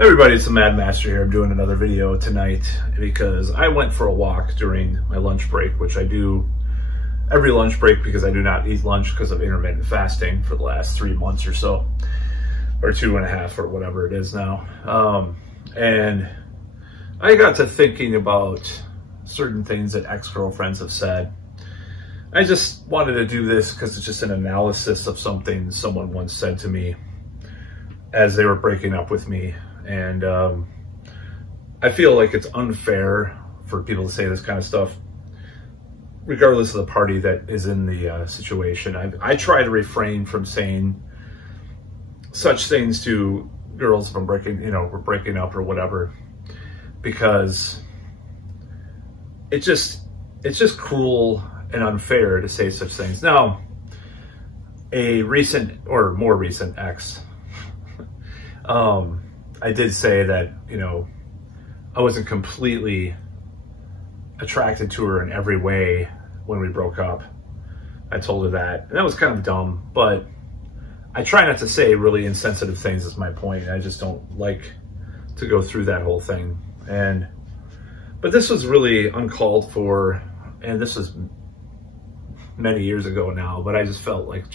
Everybody, it's the Mad Master here. I'm doing another video tonight because I went for a walk during my lunch break, which I do every lunch break because I do not eat lunch because of intermittent fasting for the last 3 months or so, or 2.5 or whatever it is now. And I got to thinking about certain things that ex-girlfriends have said. I just wanted to do this because it's just an analysis of something someone once said to me as they were breaking up with me. And I feel like it's unfair for people to say this kind of stuff, regardless of the party that is in the situation. I try to refrain from saying such things to girls if I'm we're breaking up or whatever, because it's just cruel and unfair to say such things. Now, a recent or more recent ex, I did say that, I wasn't completely attracted to her in every way when we broke up. I told her that, and that was kind of dumb, but I try not to say really insensitive things is my point. I just don't like to go through that whole thing. But this was really uncalled for, and this was many years ago now, but I just felt like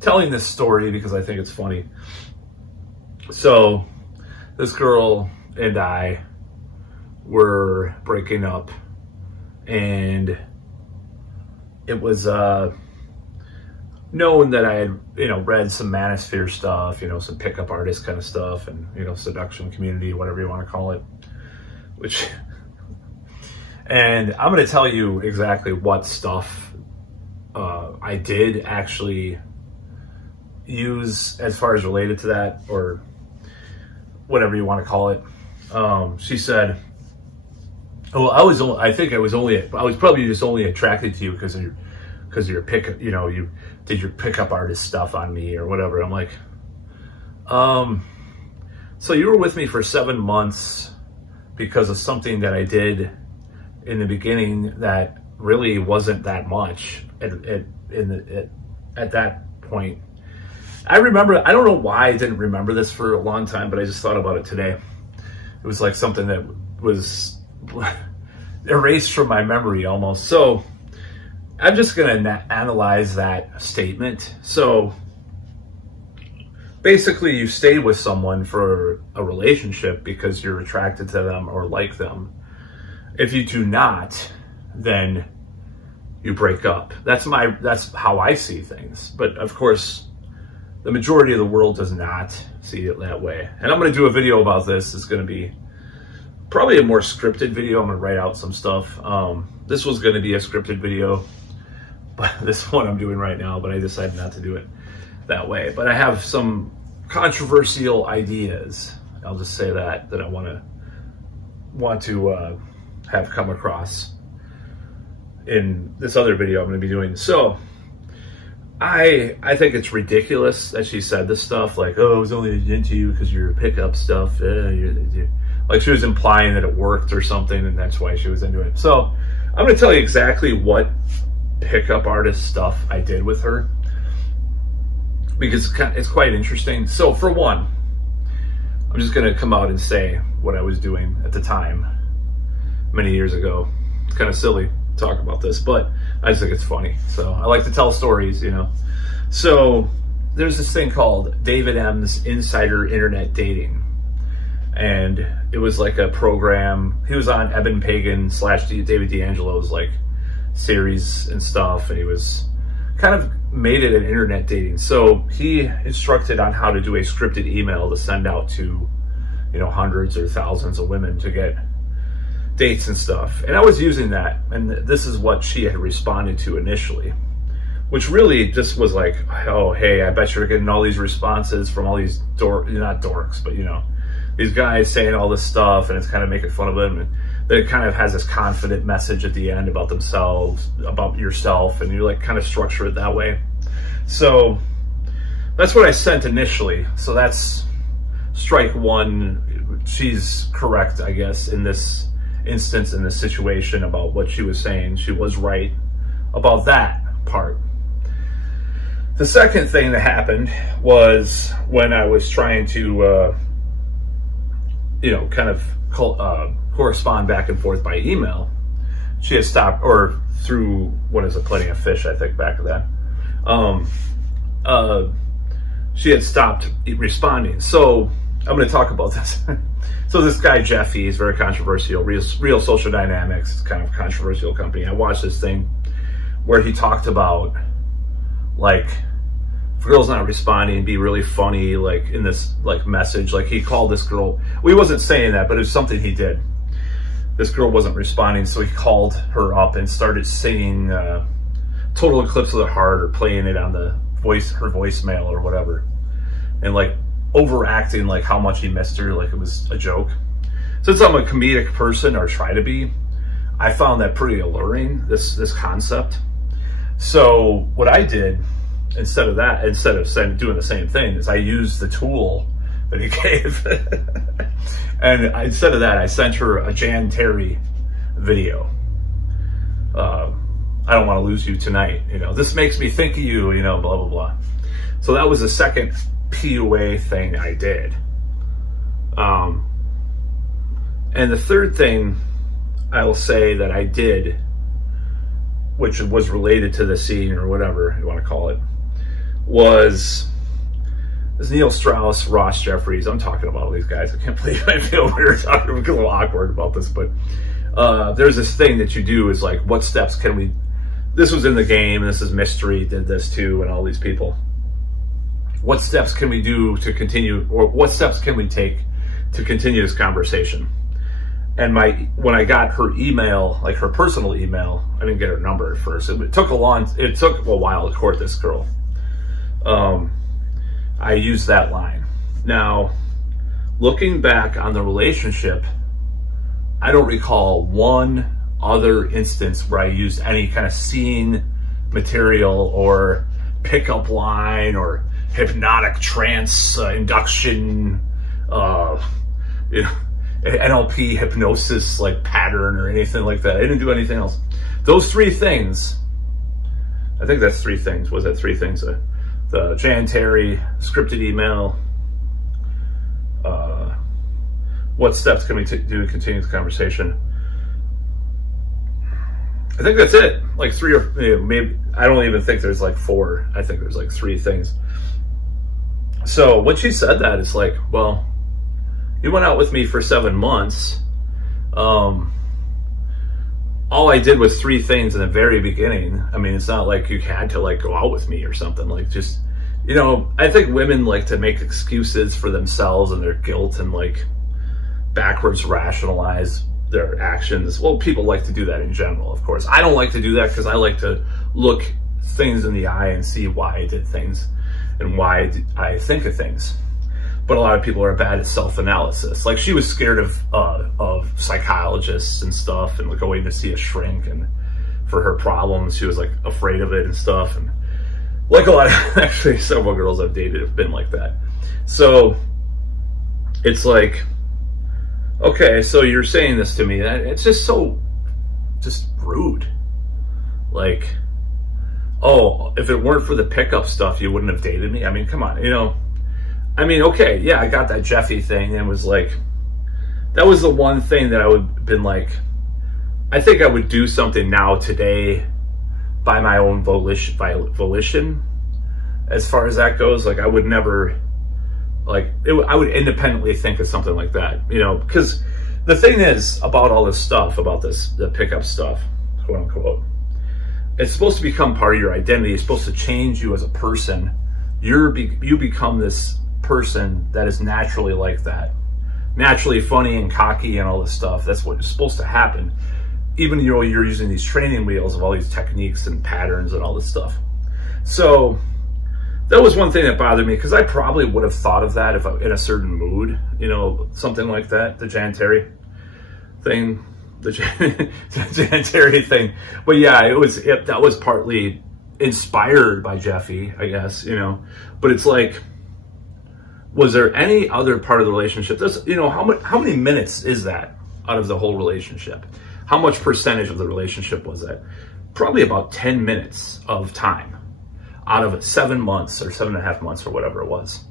telling this story because I think it's funny. So this girl and I were breaking up, and it was known that I had, read some manosphere stuff, some pickup artist kind of stuff, and, seduction community, whatever you want to call it, and I'm going to tell you exactly what stuff I did actually use as far as related to that, or whatever you want to call it. She said, well, I was probably just only attracted to you because of your pickup, you did your pickup artist stuff on me or whatever. I'm like, so you were with me for 7 months because of something that I did in the beginning that really wasn't that much at that point. I remember, I don't know why I didn't remember this for a long time, but I just thought about it today. It was like something that was erased from my memory almost. So I'm just going to analyze that statement. So basically, you stay with someone for a relationship because you're attracted to them or like them. If you do not, then you break up. That's how I see things. But of course, the majority of the world does not see it that way. And I'm going to do a video about this. It's going to be probably a more scripted video. I'm going to write out some stuff. This was going to be a scripted video, but this one I'm doing right now, but I decided not to do it that way. But I have some controversial ideas, I'll just say that I want to have come across in this other video I'm going to be doing. So I think it's ridiculous that she said this stuff, like, oh, I was only into you because you're pickup stuff. Like she was implying that it worked or something, and that's why she was into it. So I'm going to tell you exactly what pickup artist stuff I did with her, because it's quite interesting. So for one, I'm just going to come out and say what I was doing at the time many years ago. It's kind of silly to talk about this, but I just think it's funny. So I like to tell stories, So there's this thing called David M's Insider Internet Dating. And it was like a program. He was on Eben Pagan / David D'Angelo's like series and stuff. And he was kind of made it an internet dating. So he instructed on how to do a scripted email to send out to, hundreds or thousands of women to get dates and stuff. And I was using that, and this is what she had responded to initially, which really just was like, oh, hey, I bet you're getting all these responses from all these not dorks, but these guys saying all this stuff, and it's kind of making fun of them. And then it kind of has this confident message at the end about themselves, about yourself, and you like kind of structure it that way. So that's what I sent initially. So that's strike one. She's correct, I guess, in this instance, in this situation, about what she was saying. She was right about that part. The second thing that happened was when I was trying to you know, kind of correspond back and forth by email, she had stopped, or through, what is it, Plenty of Fish, I think, back then. She had stopped responding. So I'm going to talk about this. So this guy, Jeffy, is very controversial, Real Social Dynamics, it's kind of a controversial company. I watched this thing where he talked about, like, if a girl's not responding, be really funny, like, in this, like, message. Like, he called this girl, well, he wasn't saying that, but it was something he did. This girl wasn't responding, so he called her up and started singing Total Eclipse of the Heart, or playing it on her voicemail or whatever. And, like, overacting like how much he missed her, like it was a joke. Since I'm a comedic person, or try to be, I found that pretty alluring, this concept. So what I did, instead of doing the same thing, is I used the tool that he gave. And instead of that, I sent her a Jan Terry video. I don't want to lose you tonight, you know, this makes me think of you, you know, blah, blah, blah. So that was the second PUA thing I did. And the third thing I will say that I did, which was related to the scene, or whatever you want to call it, was this Neil Strauss, Ross Jeffries. I'm talking about all these guys. I can't believe I feel weird talking, I'm a little awkward about this, but there's this thing that you do, is like, what steps can we, this was in the game, and this is Mystery did this too, and all these people. What steps can we do to continue, or what steps can we take to continue this conversation? And when I got her email, like her personal email, I didn't get her number at first. It took a while to court this girl. I used that line. Now, looking back on the relationship, I don't recall one other instance where I used any kind of scene material or pickup line or hypnotic trance induction, you know, NLP hypnosis like pattern or anything like that. I didn't do anything else. Those three things, I think that's three things. Was that three things? The Jan Terry scripted email. What steps can we do to continue the conversation? I think that's it. Like three, or maybe, I don't even think there's like four. I think there's like three things. So when she said that, it's like, well, you went out with me for 7 months. All I did was three things in the very beginning. I mean, it's not like you had to like go out with me or something. Like, just, you know, I think women like to make excuses for themselves and their guilt, and like backwards rationalize their actions. Well, people like to do that in general, of course. I don't like to do that, because I like to look things in the eye and see why I did things and why I think of things. But a lot of people are bad at self-analysis. Like, she was scared of psychologists and stuff, and like going to see a shrink, and for her problems, she was like afraid of it and stuff. And like a lot of, actually several girls I've dated have been like that. So it's like, okay, so you're saying this to me. It's just so, just rude. Like, oh, if it weren't for the pickup stuff, you wouldn't have dated me. I mean, come on, you know. I mean, okay, yeah, I got that Jeffy thing, and was like, that was the one thing that I would have been like, I think I would do something now today by my own volition, as far as that goes. Like, I would never, like, I would independently think of something like that, you know, because the thing is about all this stuff, about the pickup stuff, quote unquote, it's supposed to become part of your identity. It's supposed to change you as a person. You become this person that is naturally like that, naturally funny and cocky and all this stuff. That's what is supposed to happen, even, you know, you're using these training wheels of all these techniques and patterns and all this stuff. So that was one thing that bothered me, because I probably would have thought of that if I in a certain mood, you know, something like that, the Jan Terry thing, the Jan Terry thing. But yeah, that was partly inspired by Jeffy, I guess, you know. But it's like, was there any other part of the relationship? That's, you know, how many minutes is that out of the whole relationship? How much percentage of the relationship was that? Probably about 10 minutes of time out of 7 months or 7.5 months or whatever it was.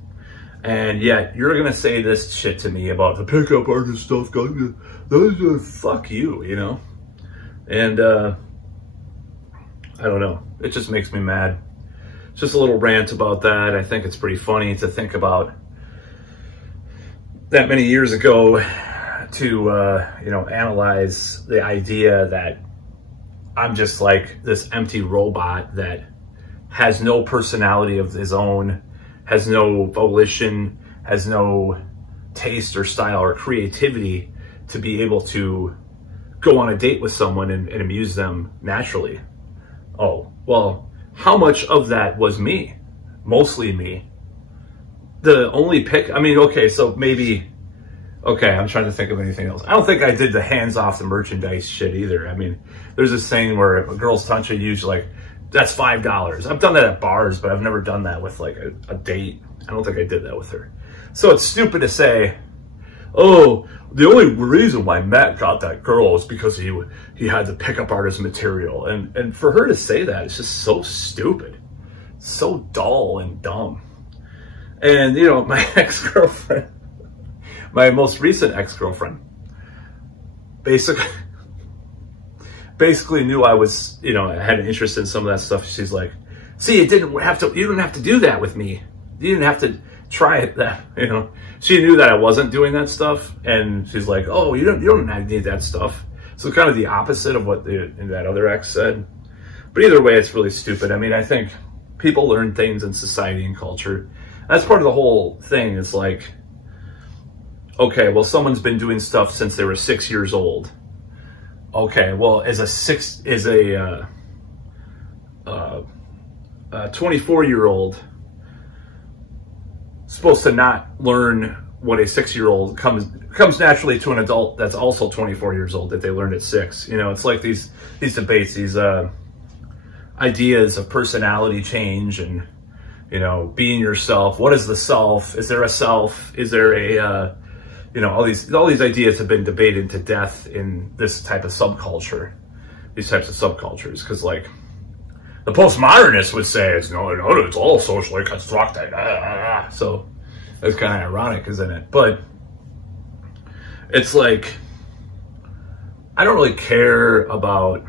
And yet you're going to say this shit to me about the pickup artist stuff. Fuck you, you know? And I don't know. It just makes me mad. Just a little rant about that. I think it's pretty funny to think about that many years ago to, you know, analyze the idea that I'm just like this empty robot that has no personality of his own, has no volition, has no taste or style or creativity to be able to go on a date with someone and amuse them naturally. Oh, well, how much of that was me? Mostly me. The only I mean, okay, so maybe, okay, I'm trying to think of anything else. I don't think I did the hands off the merchandise shit either. I mean, there's this saying where a girl's touching you, like, that's $5. I've done that at bars, but I've never done that with like a date. I don't think I did that with her. So it's stupid to say, oh, the only reason why Matt got that girl is because he had the pickup artist material. And for her to say that, it's just so stupid, so dull and dumb. And, you know, my ex-girlfriend, my most recent ex-girlfriend, basically knew I was, you know, I had an interest in some of that stuff. She's like, see, you didn't have to do that with me. You didn't have to try it, that, you know. She knew that I wasn't doing that stuff, and she's like, oh, you don't need that stuff. So kind of the opposite of what that other ex said. But either way, it's really stupid. I mean, I think people learn things in society and culture. That's part of the whole thing. It's like, okay, well, someone's been doing stuff since they were 6 years old. Okay, well, as a 24-year-old supposed to not learn what a 6-year-old comes naturally to an adult that's also 24 years old that they learned at 6. You know, it's like these debates, these ideas of personality change and, you know, being yourself. What is the self? Is there a self? Is there a you know, all these ideas have been debated to death in this type of subculture, these types of subcultures, because like the postmodernists would say it's it's all socially constructed. So that's kind of ironic, isn't it? But it's like, I don't really care about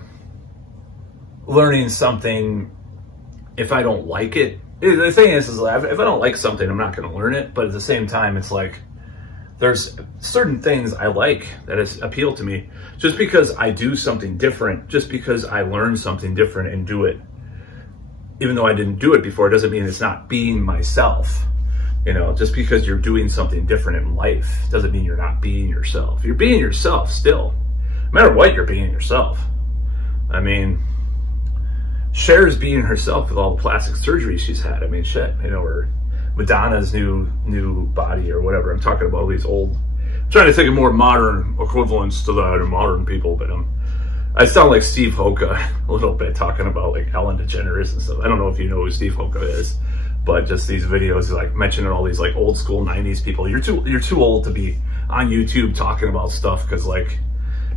learning something if I don't like it. The thing is if I don't like something, I'm not going to learn it. But at the same time, it's like, there's certain things I like that appeal to me. Just because I do something different, just because I learn something different and do it, even though I didn't do it before, doesn't mean it's not being myself. You know, just because you're doing something different in life doesn't mean you're not being yourself. You're being yourself still. No matter what, you're being yourself. I mean, Cher's being herself with all the plastic surgery she's had. I mean, shit, you know, or Madonna's new body or whatever. I'm talking about all these old, I'm trying to think of more modern equivalents to that and modern people, but I sound like Steve Hoka a little bit talking about like Ellen DeGeneres and stuff. I don't know if you know who Steve Hoka is, but just these videos like mentioning all these like old school 90s people. You're too old to be on YouTube talking about stuff because like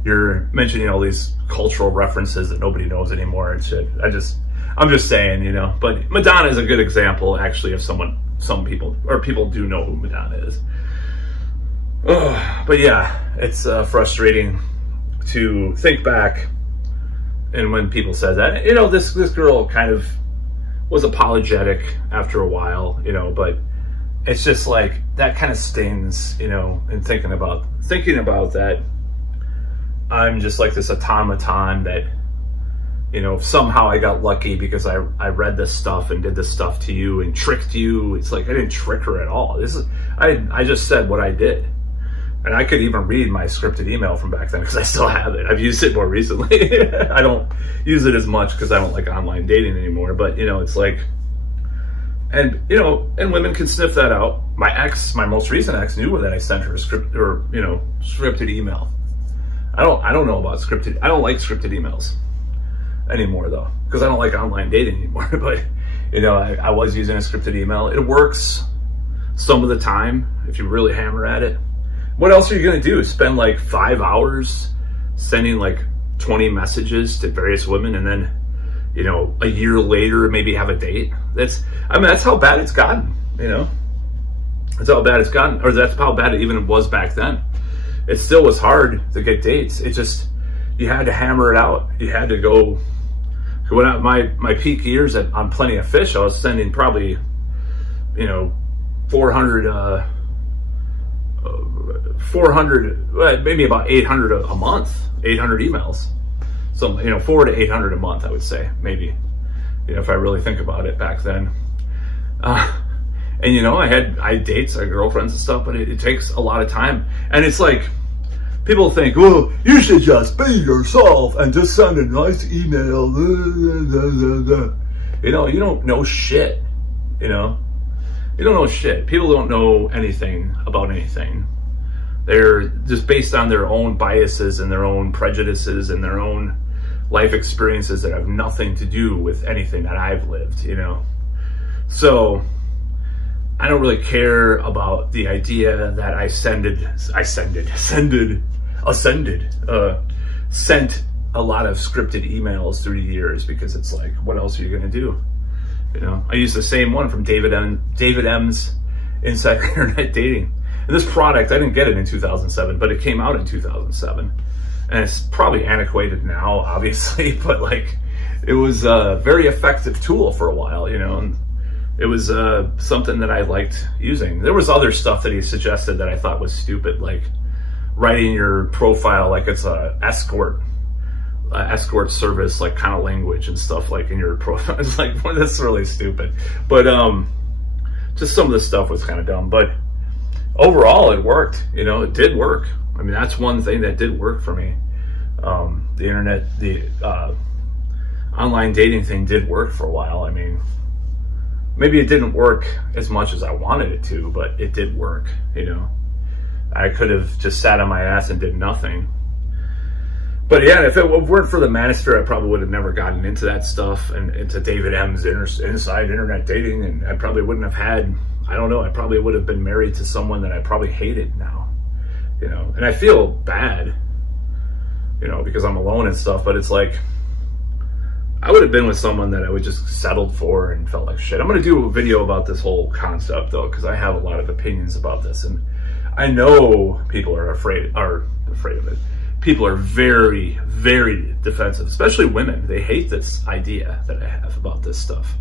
you're mentioning all these cultural references that nobody knows anymore and shit. I'm just saying, you know. But Madonna is a good example actually of some people do know who Madonna is. But yeah, it's frustrating to think back, and when people said that, you know, this girl kind of was apologetic after a while, you know, but it's just like that kind of stings, you know, and thinking about that I'm just like this automaton that, you know, somehow I got lucky because I read this stuff and did this stuff to you and tricked you. It's like I didn't trick her at all. I just said what I did. And I could even read my scripted email from back then because I still have it. I've used it more recently. I don't use it as much because I don't like online dating anymore. But, you know, it's like, and, you know, and women can sniff that out. My most recent ex knew that I sent her a scripted email. I don't know about scripted. I don't like scripted emails anymore though, because I don't like online dating anymore. But, you know, I was using a scripted email. It works some of the time if you really hammer at it. What else are you going to do? Spend like 5 hours sending like 20 messages to various women and then, you know, a year later maybe have a date? That's how bad it's gotten, you know? That's how bad it's gotten, or that's how bad it even was back then. It still was hard to get dates. It just, you had to hammer it out. You had to go, when my peak years on Plenty of Fish, I was sending probably, 400, maybe about 800 a month, 800 emails. So, 400 to 800 a month, I would say, maybe, if I really think about it back then. And I had dates, I had girlfriends and stuff, but it takes a lot of time. And it's like, people think, well, you should just be yourself and just send a nice email. You don't know shit, You don't know shit. People don't know anything about anything. They're just based on their own biases and their own prejudices and their own life experiences that have nothing to do with anything that I've lived, So I don't really care about the idea that I sent a lot of scripted emails through the years, because it's like, what else are you going to do? I used the same one from David M's Inside Internet Dating. And this product, I didn't get it in 2007, but it came out in 2007. And it's probably antiquated now, obviously, but like, it was a very effective tool for a while, and it was something that I liked using. There was other stuff that he suggested that I thought was stupid, like writing your profile like it's a escort service, like kind of language and stuff like in your profile. It's like, well, that's really stupid. But just some of the stuff was kind of dumb. But overall, it worked. It did work. I mean, that's one thing that did work for me. The internet, the online dating thing did work for a while. I mean, maybe it didn't work as much as I wanted it to, but it did work, I could have just sat on my ass and did nothing. But yeah, if it weren't for the Manosphere, I probably would have never gotten into that stuff and into David M's Inside Internet Dating, and I probably wouldn't have had, I don't know, I probably would have been married to someone that I probably hated now, and I feel bad, because I'm alone and stuff, but it's like, I would have been with someone that I would just settled for and felt like shit. I'm going to do a video about this whole concept though, because I have a lot of opinions about this, and I know people are afraid of it. People are very, very defensive, especially women. They hate this idea that I have about this stuff.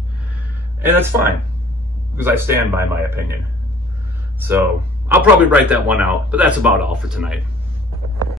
And that's fine, because I stand by my opinion. So I'll probably write that one out, but that's about all for tonight.